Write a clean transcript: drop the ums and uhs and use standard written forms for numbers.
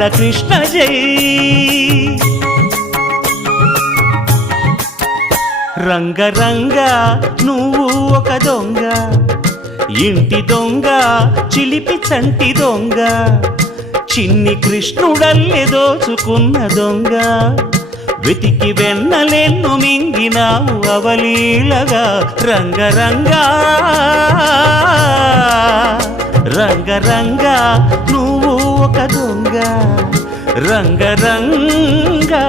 రాధాకృష్ణ జై. రంగరంగ నువ్వు ఒక దొంగ, ఇంటి దొంగ చిలిపి చంటి దొంగ, చిన్ని కృష్ణుడల్లె దోచుకున్న దొంగ, వెతికి వెన్నలెన్ను మింగినావు అవలీలగా. రంగరంగా రంగరంగా నువ్వు ఒక దొంగ, రంగరంగా.